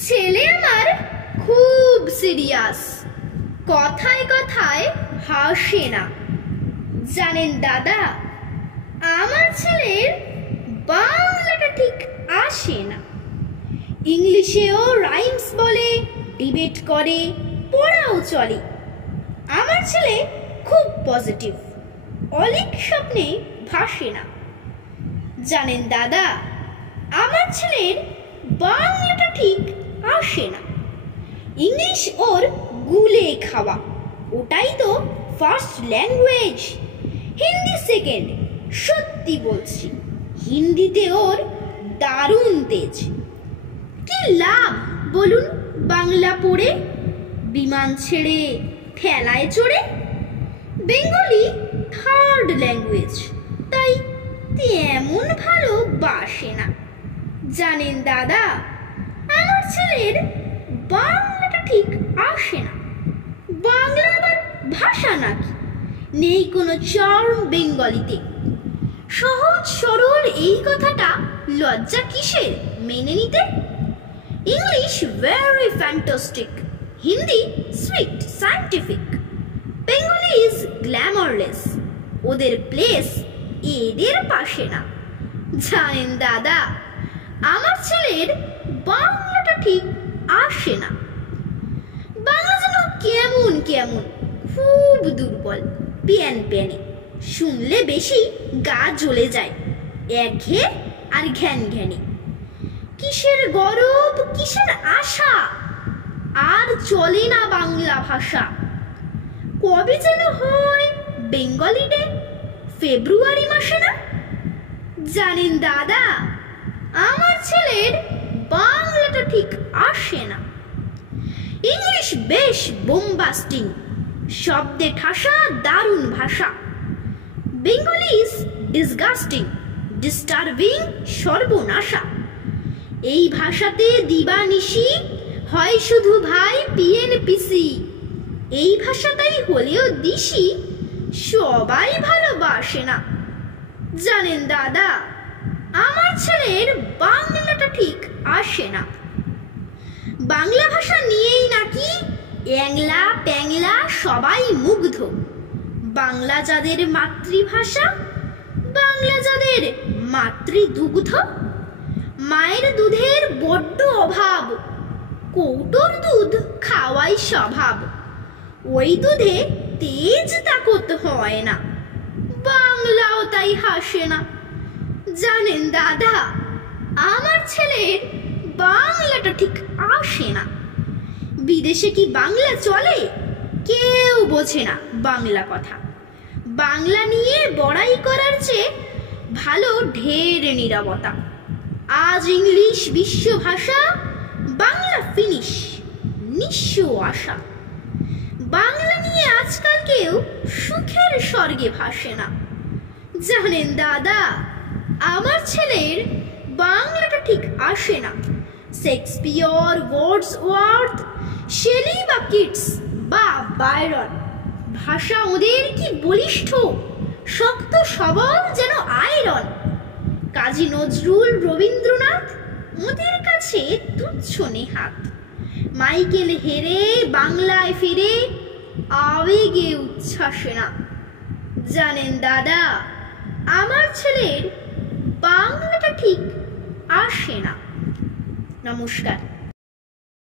ছেলে আমার খুব সিরিয়াস, কথায় কথায় হাসে না। জানেন দাদা, আমার ছেলের বাংলাটা ঠিক আসে না। ইংলিশেও রাইমস বলে, ডিবেট করে, পড়াও চলে। আমার ছেলে খুব পজিটিভ, অলিক স্বপ্নে ভাসে না। জানেন দাদা, আমার ছেলের বাংলাটা ঠিক আসে না। ইংলিশ ওর গুলে খাওয়া, ওটাই তো ফার্স্ট ল্যাঙ্গুয়েজ। হিন্দি সেকেন্ড, সত্যি বলছি। হিন্দিতে ওর দারুণ তেজ। কি লাভ বলুন বাংলা পড়ে, বিমান ছেড়ে ঠেলায় চড়ে? বেঙ্গলি থার্ড ল্যাঙ্গুয়েজ, তাই তেমন ভালো বাসে না। জানেন দাদা, আমার ছেলের বাংলাটা ঠিক আসে না। বাংলা আবার ভাষা নাকি? নেই কোনো চার্ম বেঙ্গলিতে। সহজ সরল এই কথাটা লজ্জা কিসের মেনে নিতে? English very fantastic, Hindi sweet scientific, Bengali is glamourless, ওদের প্লেস এদের পাশে না। জানেন দাদা, আমার ছেলের বাংলাটা ঠিক আসে না। বাংলা যেন কেমন কেমন, খুব দুর্বল, প্যান প্যানে, শুনলে বেশি গা জ্বলে যায়, একঘেয়ে আর ঘ্যান ঘ্যানে। কিসের গরব, কিসের আশা, আর চলে না বাংলা ভাষা। কবে যেন হয় বেঙ্গলি ডে, ফেব্রুয়ারি মাসে না? জানেন দাদা, আমার ছেলের বাংলাটা ঠিক আসে না। ইংলিশ বেশ বোম্বাস্টিং, শব্দে ঠাসা, দারুণ ভাষা। বেঙ্গলি ইজ ডিসগাস্টিং, ডিস্টার্বিং, সর্বনাশা। এই ভাষাতে দিবানিশি হয় শুধু ভাই পিএনপিসি। এই ভাষাটাই হলেও দিশি, সবাই ভালোবাসে না। জানেন দাদা, আমার ছেলের বাংলাটা ঠিক আসে না। বাংলা ভাষা নিয়েই নাকি অ্যাংলা প্যাংলা সবাই মুগ্ধ। বাংলা যাদের মাতৃভাষা, বাংলা যাদের মাতৃদুগ্ধ। মায়ের দুধের বড্ড অভাব, কৌটোর দুধ খাওয়াই স্বভাব। ওই দুধে তেজ তাকত হয় না, বাংলাও তাই হাসে না। জানেন দাদা, আমার ছেলের বাংলাটা ঠিক আসে না। বিদেশে কি বাংলা চলে? কেউ বোঝে না বাংলা কথা। বাংলা নিয়ে বড়াই করার চেয়ে ভালো ঢের নীরবতা। আজ ইংলিশ বিশ্ব ভাষা, বাংলা ফিনিশ, নিঃস্ব আশা। বাংলা নিয়ে আজকাল কেউ সুখের স্বর্গে ভাসে না। জানেন দাদা, আমার ছেলের বাংলাটা ঠিক আসে না। শেক্সপিয়র, ওয়ার্ডসওয়ার্থ, শেলি বা কিটস বা বায়রন, ভাষা ওদের কি বলিষ্ঠ, শক্ত সবল যেন আয়রন। কাজী নজরুল, রবীন্দ্রনাথ, ওদের কাছে তুচ্ছ নেহাত। মাইকেল হেরে বাংলায় ফিরে, আবেগে উচ্ছ্বাসে না। জানেন দাদা, আমার ছেলের বাংলাটা ঠিক আসে না। নমস্কার।